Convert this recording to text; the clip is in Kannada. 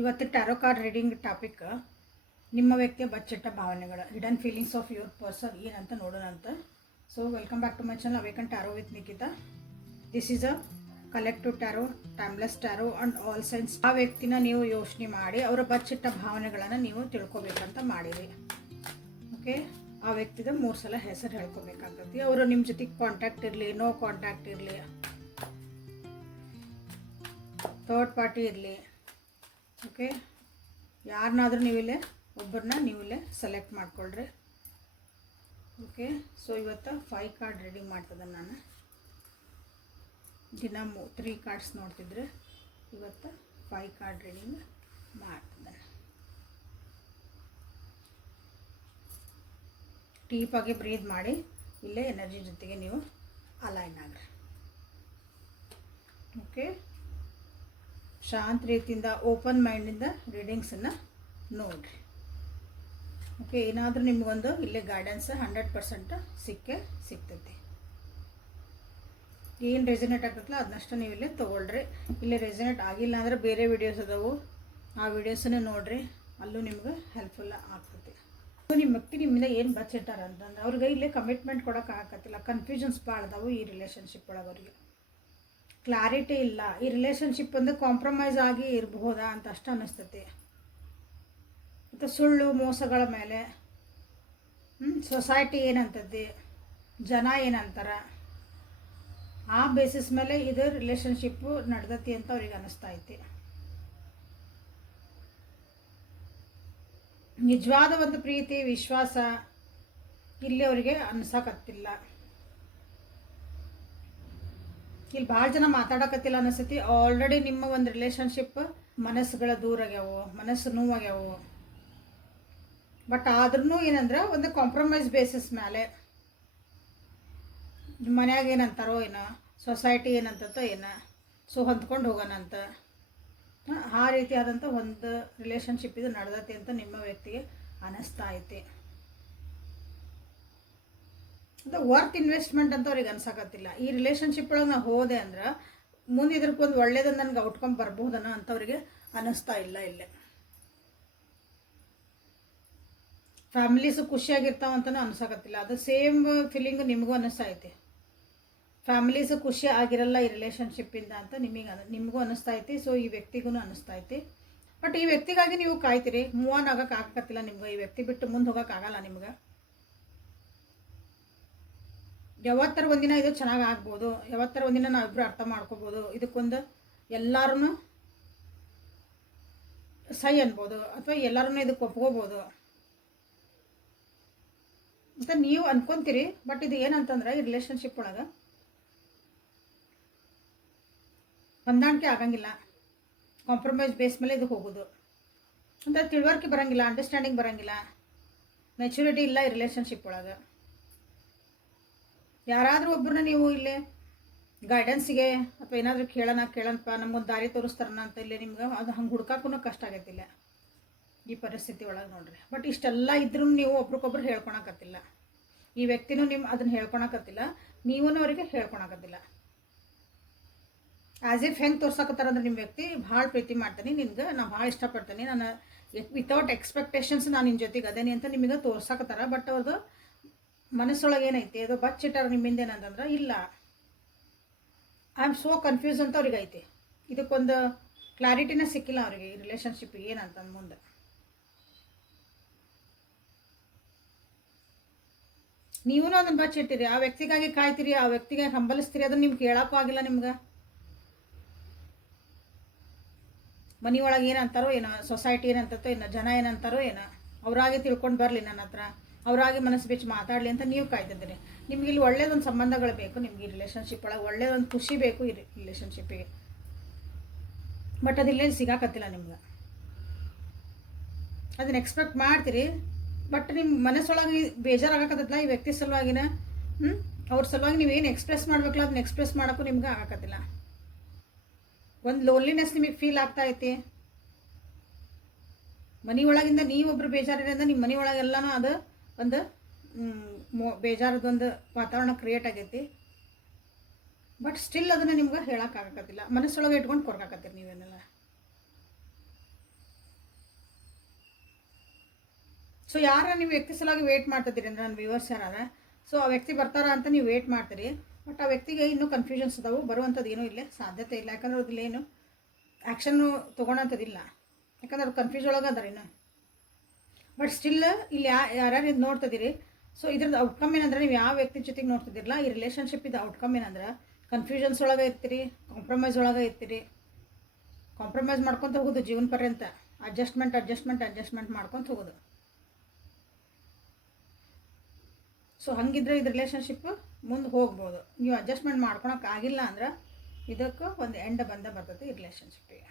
ಇವತ್ತು ಟ್ಯಾರೋ ಕಾರ್ಡ್ ರೀಡಿಂಗ್ ಟಾಪಿಕ್ ನಿಮ್ಮ ವ್ಯಕ್ತಿಯ ಬಚ್ಚಿಟ್ಟ ಭಾವನೆಗಳು hidden feelings of your person ಏನಂತ ನೋಡೋಣ ಅಂತ. So welcome back to my channel awaken tarot with Nikita. This is a collective tarot, timeless tarot and all signs. ಆ ವ್ಯಕ್ತಿನ ನೀವು ಯೋಚನೆ ಮಾಡಿ ಅವರ ಬಚ್ಚಿಟ್ಟ ಭಾವನೆಗಳನ್ನು ನೀವು ತಿಳ್ಕೊಬೇಕಂತ ಮಾಡಿರಿ. ಓಕೆ, ಆ ವ್ಯಕ್ತಿದ 3 ಸಲ ಹೆಸರು ಹೇಳ್ಕೊಬೇಕಾಗ್ತದೆ. ಅವರು ನಿಮ್ಮ ಜೊತೆಗೆ ಕಾಂಟ್ಯಾಕ್ಟ್ ಇರಲಿ, ನೋ ಕಾಂಟ್ಯಾಕ್ಟ್ ಇರಲಿ, ಥರ್ಡ್ ಪಾರ್ಟಿ ಇರಲಿ, ಓಕೆ, ಯಾರನ್ನಾದ್ರೂ ನೀವಿಲ್ಲೇ ಒಬ್ಬರನ್ನ ನೀವಿಲ್ಲೇ ಸೆಲೆಕ್ಟ್ ಮಾಡ್ಕೊಳ್ರಿ. ಓಕೆ, ಸೊ ಇವತ್ತು 5 ಕಾರ್ಡ್ ರೀಡಿಂಗ್ ಮಾಡ್ತದೆ. ನಾನು ದಿನ 3 ಕಾರ್ಡ್ಸ್ ನೋಡ್ತಿದ್ರೆ ಇವತ್ತು 5 ಕಾರ್ಡ್ ರೀಡಿಂಗ್ ಮಾಡ್ತದೆ. ಡೀಪಾಗಿ ಬ್ರೀದ್ ಮಾಡಿ ಇಲ್ಲೇ ಎನರ್ಜಿ ಜೊತೆಗೆ ನೀವು ಅಲೈನ್ ಆಗ್ರಿ. ಓಕೆ, ಶಾಂತ ರೀತಿಯಿಂದ ಓಪನ್ ಮೈಂಡಿಂದ ರೀಡಿಂಗ್ಸನ್ನು ನೋಡಿರಿ. ಓಕೆ, ಏನಾದರೂ ನಿಮಗೊಂದು ಇಲ್ಲೇ ಗೈಡೆನ್ಸ್ 100% ಸಿಗ್ತೈತಿ. ಏನು ರೆಸಿನೇಟ್ ಆಗ್ತೈತಲ್ಲ ಅದನ್ನಷ್ಟು ನೀವು ಇಲ್ಲೇ ತೊಗೊಳ್ರಿ. ಇಲ್ಲೇ ರೆಸಿನೇಟ್ ಆಗಿಲ್ಲ ಅಂದರೆ ಬೇರೆ ವಿಡಿಯೋಸ್ ಅದಾವು, ಆ ವಿಡಿಯೋಸನ್ನೇ ನೋಡಿರಿ, ಅಲ್ಲೂ ನಿಮ್ಗೆ ಹೆಲ್ಪ್ಫುಲ್ ಆಗ್ತೈತಿ. ನಿಮ್ಮ ವ್ಯಕ್ತಿ ನಿಮ್ಮಿಂದ ಏನು ಬಚ್ಚಿಟ್ಟಾರ ಅಂತಂದ್ರೆ ಅವ್ರಿಗೆ ಇಲ್ಲೇ ಕಮಿಟ್ಮೆಂಟ್ ಕೊಡೋಕೆ ಆಗತ್ತಿಲ್ಲ. ಕನ್ಫ್ಯೂಷನ್ಸ್ ಭಾಳ ಅದಾವು ಈ ರಿಲೇಷನ್ಶಿಪ್ ಒಳಗೆ. ಅವ್ರಿಗೆ ಕ್ಲಾರಿಟಿ ಇಲ್ಲ. ಈ ರಿಲೇಷನ್ಶಿಪ್ ಒಂದು ಕಾಂಪ್ರಮೈಸ್ ಆಗಿ ಇರಬಹುದಾ ಅಂತ ಅಷ್ಟು ಅನ್ನಿಸ್ತೈತಿ. ಮತ್ತು ಸುಳ್ಳು ಮೋಸಗಳ ಮೇಲೆ ಸೊಸೈಟಿ ಏನಂತದ್ದಿ, ಜನ ಏನಂತಾರ, ಆ ಬೇಸಿಸ್ ಮೇಲೆ ಇದು ರಿಲೇಷನ್ಶಿಪ್ಪು ನಡೆದತಿ ಅಂತ ಅವ್ರಿಗೆ ಅನ್ನಿಸ್ತಾ ಐತಿ. ನಿಜವಾದ ಒಂದು ಪ್ರೀತಿ ವಿಶ್ವಾಸ ಇಲ್ಲಿ ಅವರಿಗೆ ಅನ್ಸಕತ್ತಿಲ್ಲ. ಇಲ್ಲಿ ಭಾಳ ಜನ ಮಾತಾಡಕತ್ತಿಲ್ಲ ಅನಿಸ್ತೈತಿ. ಆಲ್ರೆಡಿ ನಿಮ್ಮ ಒಂದು ರಿಲೇಷನ್ಶಿಪ್ ಮನಸ್ಸುಗಳ ದೂರ ಆಗ್ಯಾವು, ಮನಸ್ಸು ನೋವಾಗ್ಯಾವು. ಬಟ್ ಆದ್ರೂ ಏನಂದ್ರೆ ಒಂದು ಕಾಂಪ್ರಮೈಸ್ ಬೇಸಿಸ್ ಮೇಲೆ ಮನ್ಯಾಗ ಏನಂತಾರೋ ಏನೋ, ಸೊಸೈಟಿ ಏನಂತೋ ಏನೋ, ಸೊ ಹೊಂದ್ಕೊಂಡು ಹೋಗೋಣ ಅಂತ ಆ ರೀತಿಯಾದಂಥ ಒಂದು ರಿಲೇಷನ್ಶಿಪ್ ಇದು ನಡೆದತಿ ಅಂತ ನಿಮ್ಮ ವ್ಯಕ್ತಿಗೆ ಅನ್ನಿಸ್ತಾ ಐತಿ. ಅದು ವರ್ತ್ ಇನ್ವೆಸ್ಟ್ಮೆಂಟ್ ಅಂತ ಅವ್ರಿಗೆ ಅನ್ಸಕತ್ತಿಲ್ಲ. ಈ ರಿಲೇಷನ್ಶಿಪ್ ಒಳಗೆ ನಾವು ಹೋದೆ ಅಂದ್ರೆ ಮುಂದೆ ಇದ್ರಕ್ಕೊಂದು ಒಳ್ಳೇದನ್ನು ನನಗೆ ಔಟ್ಕಮ್ ಬರ್ಬಹುದನ್ನ ಅಂತ ಅವ್ರಿಗೆ ಅನ್ನಿಸ್ತಾ ಇಲ್ಲ. ಇಲ್ಲೇ ಫ್ಯಾಮಿಲೀಸು ಖುಷಿಯಾಗಿರ್ತಾವ ಅಂತಲೂ ಅನ್ಸಕತ್ತಿಲ್ಲ. ಅದು ಸೇಮ್ ಫೀಲಿಂಗ್ ನಿಮಗೂ ಅನ್ನಿಸ್ತಾ ಐತಿ. ಫ್ಯಾಮಿಲೀಸು ಖುಷಿ ಆಗಿರಲ್ಲ ಈ ರಿಲೇಷನ್ಶಿಪ್ಪಿಂದ ಅಂತ ನಿಮಗೂ ಅನ್ನಿಸ್ತಾ ಐತಿ. ಸೊ ಈ ವ್ಯಕ್ತಿಗೂ ಅನ್ನಿಸ್ತಾ ಐತಿ. ಬಟ್ ಈ ವ್ಯಕ್ತಿಗಾಗಿ ನೀವು ಕಾಯ್ತೀರಿ. ಮೂವ್ ಆನ್ ಆಗೋಕೆ ಆಗಕತ್ತಿಲ್ಲ ನಿಮ್ಗೆ. ಈ ವ್ಯಕ್ತಿ ಬಿಟ್ಟು ಮುಂದೆ ಹೋಗೋಕ್ಕಾಗಲ್ಲ ನಿಮ್ಗೆ. ಯಾವತ್ತರ ಒಂದಿನ ಇದು ಚೆನ್ನಾಗಿ ಆಗ್ಬೋದು, ಯಾವತ್ತರ ಒಂದಿನ ನಾವಿಬ್ಬರು ಅರ್ಥ ಮಾಡ್ಕೋಬೋದು. ಇದಕ್ಕೊಂದು ಎಲ್ಲರೂ ಸೈ ಅನ್ಬೋದು, ಅಥವಾ ಎಲ್ಲರೂ ಇದಕ್ಕೆ ಒಪ್ಕೋಬೋದು ಅಂತ ನೀವು ಅನ್ಕೊಂತೀರಿ. ಬಟ್ ಇದು ಏನಂತಂದ್ರೆ ಈ ರಿಲೇಷನ್ಶಿಪ್ ಒಳಗೆ ಹೊಂದಾಣಿಕೆ ಆಗಂಗಿಲ್ಲ. ಕಾಂಪ್ರಮೈಸ್ ಬೇಸ್ ಮೇಲೆ ಇದು ಹೋಗೋದು ಅಂತ ತಿಳುವಳಿಕೆ ಬರೋಂಗಿಲ್ಲ, ಅಂಡರ್ಸ್ಟ್ಯಾಂಡಿಂಗ್ ಬರೋಂಗಿಲ್ಲ, ಮೆಚುರಿಟಿ ಇಲ್ಲ ಈ ರಿಲೇಷನ್ಶಿಪ್ ಒಳಗೆ. ಯಾರಾದರೂ ಒಬ್ಬರನ್ನ ನೀವು ಇಲ್ಲೇ ಗೈಡೆನ್ಸಿಗೆ ಅಥವಾ ಏನಾದರೂ ಕೇಳೋಣಪ್ಪ ನಮ್ಗೊಂದು ದಾರಿ ತೋರಿಸ್ತಾರನ ಅಂತ ಇಲ್ಲೇ ನಿಮ್ಗೆ ಅದು ಹಂಗೆ ಹುಡ್ಕಾಕೂ ಕಷ್ಟ ಆಗೈತಿಲ್ಲ ಈ ಪರಿಸ್ಥಿತಿ ಒಳಗೆ ನೋಡ್ರಿ. ಬಟ್ ಇಷ್ಟೆಲ್ಲ ಇದ್ರೂ ನೀವು ಒಬ್ರಿಗೊಬ್ರು ಹೇಳ್ಕೊಳಕತ್ತಿಲ್ಲ. ಈ ವ್ಯಕ್ತಿನೂ ಅದನ್ನು ಹೇಳ್ಕೊಳಕತ್ತಿಲ್ಲ, ನೀವೂ ಅವರಿಗೆ ಹೇಳ್ಕೊಳಕತ್ತಿಲ್ಲ. ಆ್ಯಸ್ ಇಫ್ ಹೆಂಗೆ ತೋರ್ಸಕತ್ತಾರಂದ್ರೆ ನಿಮ್ಮ ವ್ಯಕ್ತಿ ಭಾಳ ಪ್ರೀತಿ ಮಾಡ್ತಾನೆ ನಿನ್ಗೆ, ನಾನು ಭಾಳ ಇಷ್ಟಪಡ್ತೀನಿ, ನಾನು ವಿತೌಟ್ ಎಕ್ಸ್ಪೆಕ್ಟೇಷನ್ಸ್ ನಾನು ನಿನ್ನ ಜೊತೆಗೆ ಅದೇನಿ ಅಂತ ನಿಮಗೆ ತೋರ್ಸಕತ್ತಾರ. ಬಟ್ ಅವ್ರದ್ದು ಮನಸ್ಸೊಳಗೆ ಏನೈತಿ, ಅದು ಬಚ್ಚಿಟ್ಟಾರ ನಿಮ್ಮಿಂದ ಏನಂತಂದ್ರೆ ಇಲ್ಲ, ಐ ಆಮ್ ಸೋ ಕನ್ಫ್ಯೂಸ್ ಅಂತ ಅವ್ರಿಗೆ ಐತಿ. ಇದಕ್ಕೊಂದು ಕ್ಲಾರಿಟಿನೇ ಸಿಕ್ಕಿಲ್ಲ ಅವರಿಗೆ ಈ ರಿಲೇಷನ್ಶಿಪ್ಪಿಗೆ ಏನಂತಂದು ಮುಂದೆ. ನೀವೂ ಅದನ್ನು ಬಚ್ಚಿಟ್ಟಿರಿ, ಆ ವ್ಯಕ್ತಿಗಾಗಿ ಕಾಯ್ತೀರಿ, ಆ ವ್ಯಕ್ತಿಗೆ ಹಂಬಲಿಸ್ತೀರಿ. ಅದನ್ನು ನಿಮ್ಗೆ ಕೇಳೋಕ್ಕೂ ಆಗಿಲ್ಲ. ನಿಮ್ಗೆ ಮನೆಯೊಳಗೆ ಏನಂತಾರೋ ಏನೋ, ಸೊಸೈಟಿ ಏನಂತೋ ಏನೋ, ಜನ ಏನಂತಾರೋ ಏನೋ, ಅವರಾಗಿ ತಿಳ್ಕೊಂಡು ಬರಲಿ ನನ್ನ ಹತ್ರ, ಅವರಾಗಿ ಮನಸ್ಸು ಬಿಚ್ಚಿ ಮಾತಾಡಲಿ ಅಂತ ನೀವು ಕಾಯ್ತಿದ್ದೀರಿ. ನಿಮ್ಗೆ ಇಲ್ಲಿ ಒಳ್ಳೇದೊಂದು ಸಂಬಂಧಗಳು ಬೇಕು, ನಿಮ್ಗೆ ಈ ರಿಲೇಷನ್ಶಿಪ್ ಒಳಗೆ ಒಳ್ಳೇದೊಂದು ಖುಷಿ ಬೇಕು ಈ ರಿಲೇಷನ್ಶಿಪ್ಪಿಗೆ. ಬಟ್ ಅದಿಲ್ಲೇ ಸಿಗಾಕತ್ತಿಲ್ಲ ನಿಮ್ಗೆ. ಅದನ್ನ ಎಕ್ಸ್ಪೆಕ್ಟ್ ಮಾಡ್ತೀರಿ. ಬಟ್ ನಿಮ್ಮ ಮನಸ್ಸೊಳಗೆ ಬೇಜಾರಾಗಕತ್ತಲ್ಲ ಈ ವ್ಯಕ್ತಿ ಸಲುವಾಗಿನ. ಅವ್ರ ಸಲುವಾಗಿ ನೀವೇನು ಎಕ್ಸ್ಪ್ರೆಸ್ ಮಾಡ್ಬೇಕಲ್ಲ ಅದನ್ನ ಎಕ್ಸ್ಪ್ರೆಸ್ ಮಾಡೋಕ್ಕೂ ನಿಮ್ಗೆ ಆಗಕತ್ತಿಲ್ಲ. ಒಂದು ಲೋನ್ಲಿನೆಸ್ ನಿಮಗೆ ಫೀಲ್ ಆಗ್ತಾ ಐತಿ. ಮನೆಯೊಳಗಿಂದ ನೀವೊಬ್ರು ಬೇಜಾರಿರೋದ್ರಿಂದ ನಿಮ್ಮ ಮನೆಯೊಳಗೆಲ್ಲನೂ ಅದು ಒಂದು ಬೇಜಾರದೊಂದು ವಾತಾವರಣ ಕ್ರಿಯೇಟ್ ಆಗೈತಿ. ಬಟ್ ಸ್ಟಿಲ್ ಅದನ್ನು ನಿಮ್ಗೆ ಹೇಳೋಕ್ಕಾಗತ್ತಿಲ್ಲ, ಮನಸ್ಸೊಳಗೆ ಇಟ್ಕೊಂಡು ಕೊರಕಾಕತ್ತೀರಿ ನೀವೇನೆಲ್ಲ. ಸೊ ಯಾರ ನೀವು ವ್ಯಕ್ತಿ ಸಲುವಾಗಿ ವೇಟ್ ಮಾಡ್ತಿದ್ದೀರಿ ಅಂದ್ರೆ ನನ್ನ ವ್ಯೂವರ್ಸ್ ಯಾರ, ಸೊ ಆ ವ್ಯಕ್ತಿ ಬರ್ತಾರ ಅಂತ ನೀವು ವೇಟ್ ಮಾಡ್ತೀರಿ. ಬಟ್ ಆ ವ್ಯಕ್ತಿಗೆ ಇನ್ನೂ ಕನ್ಫ್ಯೂಷನ್ಸ್ ಅದಾವು, ಬರುವಂಥದ್ದು ಏನೂ ಇಲ್ಲ, ಸಾಧ್ಯತೆ ಇಲ್ಲ. ಯಾಕಂದ್ರೆ ಅವ್ರದ್ದು ಏನು ಆ್ಯಕ್ಷನ್ನು ತೊಗೊಳಂಥದ್ದಿಲ್ಲ, ಯಾಕಂದ್ರೆ ಅವ್ರು ಕನ್ಫ್ಯೂಸ್ ಒಳಗೆ ಅದಾರ ಇನ್ನು. ಬಟ್ ಸ್ಟಿಲ್ ಇಲ್ಲಿ ಯಾರ್ಯಾರು ಇದು ನೋಡ್ತಿದ್ದೀರಿ, ಸೊ ಇದ್ರದ್ದು ಔಟ್ಕಮ್ ಏನಂದ್ರೆ ನೀವು ಯಾವ ವ್ಯಕ್ತಿ ಜೊತೆಗೆ ನೋಡ್ತಿದ್ದಿರಲ್ಲ, ಈ ರಿಲೇಷನ್ಶಿಪ್ ಇದು ಔಟ್ಕಮ್ ಏನಂದ್ರೆ ಕನ್ಫ್ಯೂಷನ್ಸ್ ಒಳಗೆ ಇರ್ತೀರಿ, ಕಾಂಪ್ರಮೈಸ್ ಒಳಗೆ ಇರ್ತೀರಿ. ಕಾಂಪ್ರಮೈಸ್ ಮಾಡ್ಕೊತ ಹೋಗೋದು ಜೀವನ ಪರ್ಯಂತ, ಅಡ್ಜಸ್ಟ್ಮೆಂಟ್ ಮಾಡ್ಕೊತ ಹೋಗೋದು. ಸೊ ಹಂಗಿದ್ರೆ ಇದು ರಿಲೇಷನ್ಶಿಪ್ ಮುಂದೆ ಹೋಗ್ಬೋದು. ನೀವು ಅಡ್ಜಸ್ಟ್ಮೆಂಟ್ ಮಾಡ್ಕೊಳಕ್ಕೆ ಆಗಿಲ್ಲ ಅಂದ್ರೆ ಇದಕ್ಕೆ ಒಂದು ಎಂಡ್ ಬರ್ತೈತಿ ಈ ರಿಲೇಷನ್ಶಿಪ್ಪಿಗೆ.